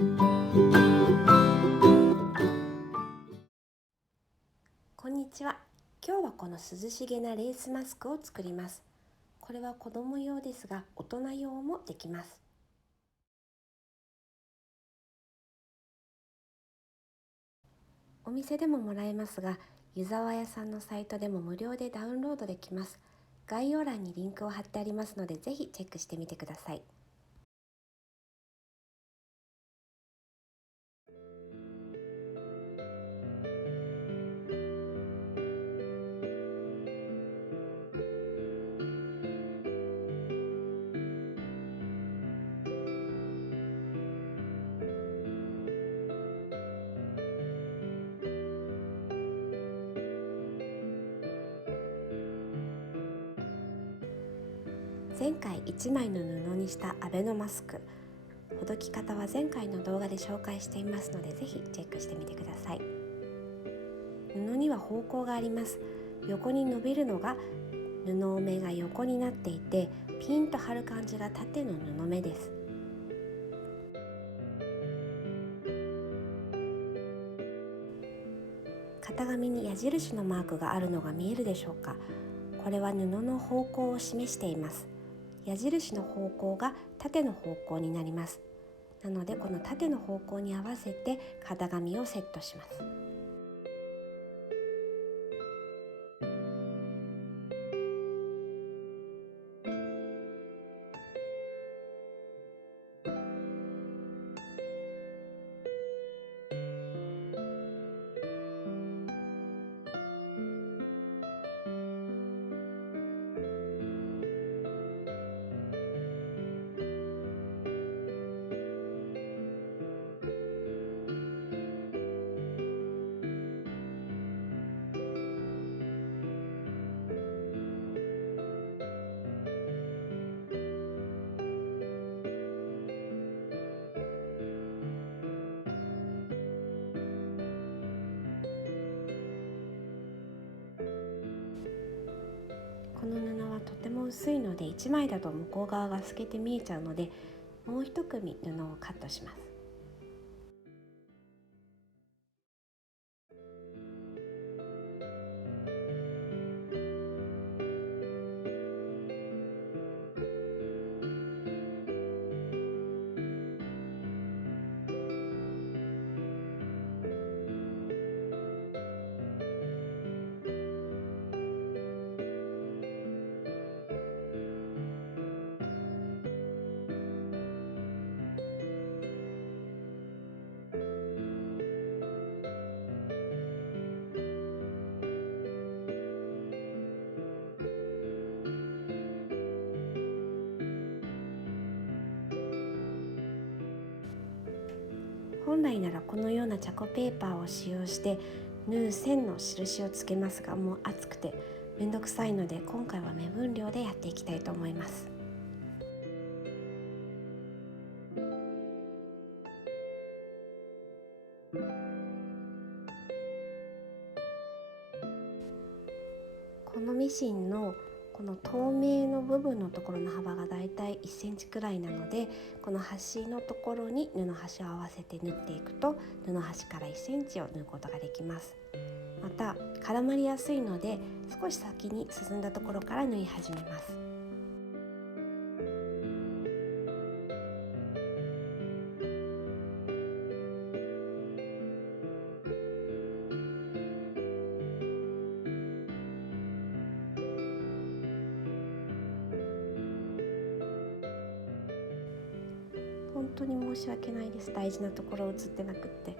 こんにちは。今日はこの涼しげなレースマスクを作ります。これは子供用ですが、大人用もできます。お店でももらえますが、湯沢屋さんのサイトでも無料でダウンロードできます。概要欄にリンクを貼ってありますので、ぜひチェックしてみてください。前回1枚の布にしたアベノマスク、ほどき方は前回の動画で紹介していますので、ぜひチェックしてみてください。布には方向があります。横に伸びるのが布目が横になっていて、ピンと張る感じが縦の布目です。型紙に矢印のマークがあるのが見えるでしょうか。これは布の方向を示しています。矢印の方向が縦の方向になります。なのでこの縦の方向に合わせて型紙をセットします。この布はとても薄いので、1枚だと向こう側が透けて見えちゃうので、もう一組布をカットします。本来ならこのようなチャコペーパーを使用して縫う線の印をつけますが、もう厚くてめんどくさいので、今回は目分量でやっていきたいと思います。このミシンのこの透明の部分のところの幅がだいたい1センチくらいなので、この端のところに布端を合わせて縫っていくと、布端から1センチを縫うことができます。また絡まりやすいので、少し先に進んだところから縫い始めます。本当に申し訳ないです。大事なところ映ってなくって、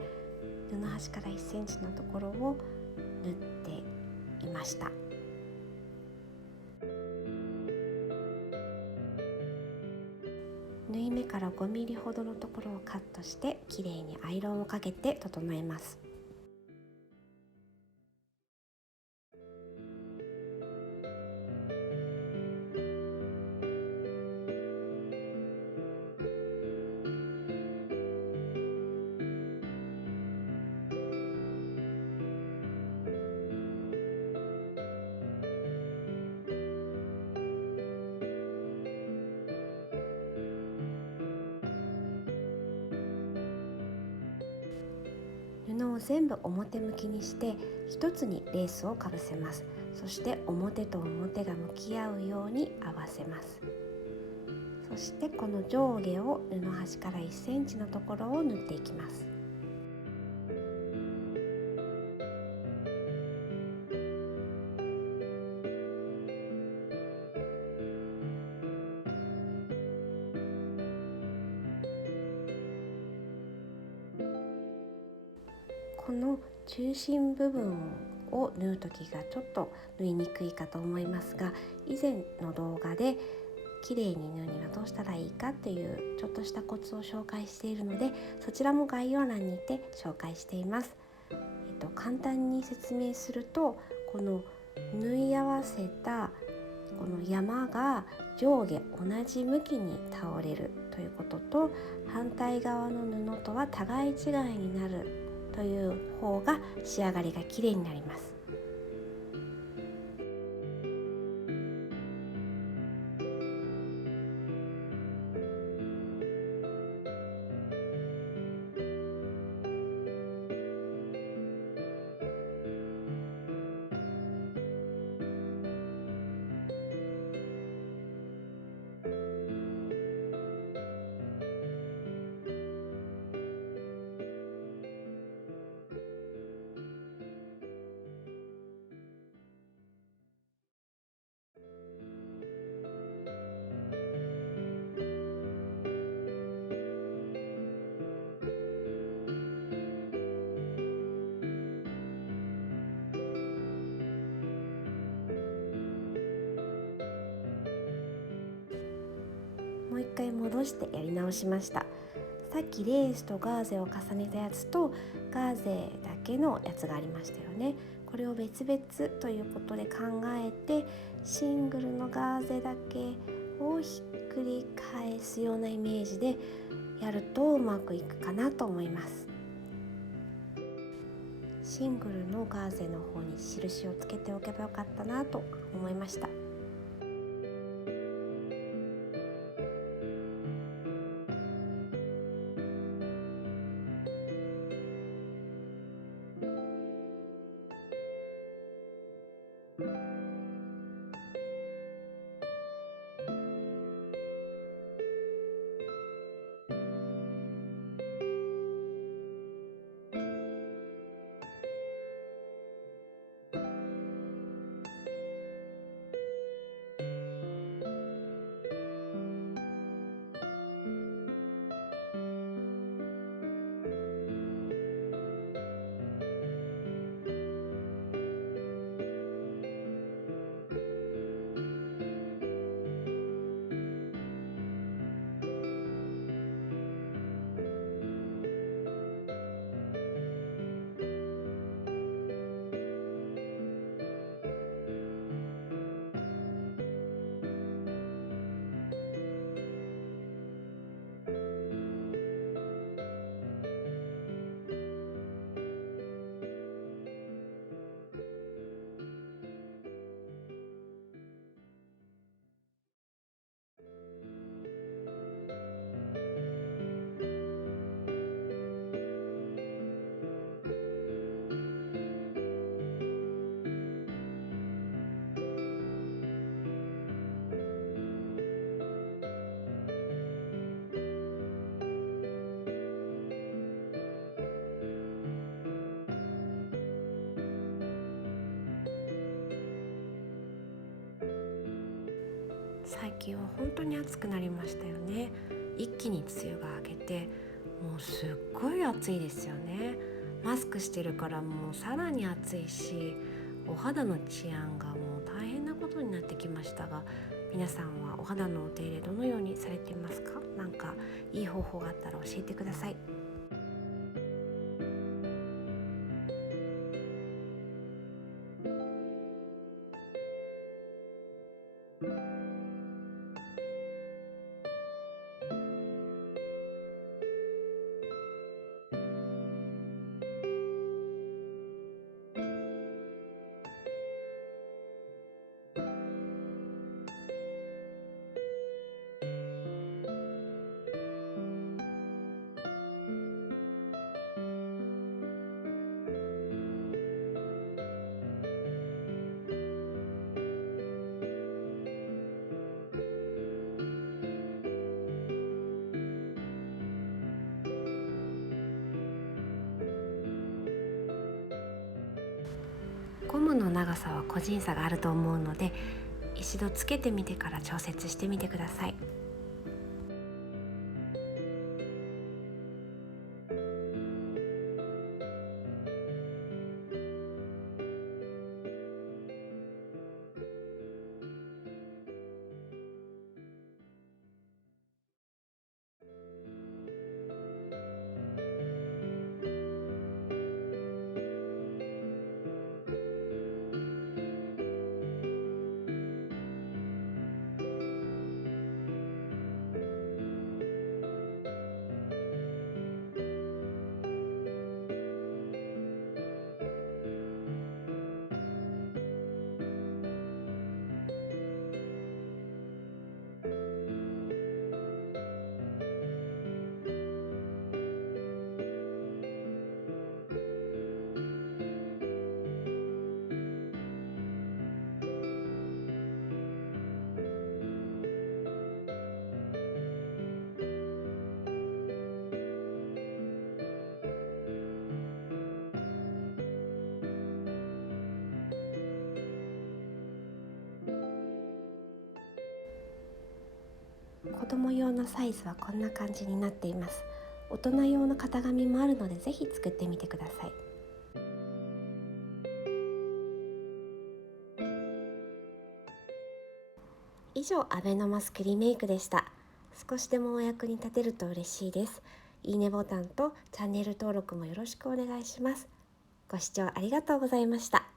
布端から1センチのところを縫っていました。縫い目から5ミリほどのところをカットして、きれいにアイロンをかけて整えます。布を全部表向きにして一つにレースをかぶせます。そして表と表が向き合うように合わせます。そしてこの上下を布端から1センチのところを縫っていきます。この中心部分を縫う時がちょっと縫いにくいかと思いますが、以前の動画で綺麗に縫うにはどうしたらいいかっていうちょっとしたコツを紹介しているので、そちらも概要欄にて紹介しています。簡単に説明すると、この縫い合わせたこの山が上下同じ向きに倒れるということと、反対側の布とは互い違いになるという方が仕上がりが綺麗になります。もう一回戻してやり直しました。さっきレースとガーゼを重ねたやつとガーゼだけのやつがありましたよね。これを別々ということで考えて、シングルのガーゼだけをひっくり返すようなイメージでやるとうまくいくかなと思います。シングルのガーゼの方に印をつけておけばよかったなと思いました。最近は本当に暑くなりましたよね。一気に梅雨が明けて、もうすっごい暑いですよね。マスクしてるからもうさらに暑いし、お肌の治安がもう大変なことになってきましたが、皆さんはお肌のお手入れどのようにされていますか？なんかいい方法があったら教えてください。の長さは個人差があると思うので、一度つけてみてから調節してみてください。子供用のサイズはこんな感じになっています。大人用の型紙もあるので、ぜひ作ってみてください。以上、アベノマスクリメイクでした。少しでもお役に立てると嬉しいです。いいねボタンとチャンネル登録もよろしくお願いします。ご視聴ありがとうございました。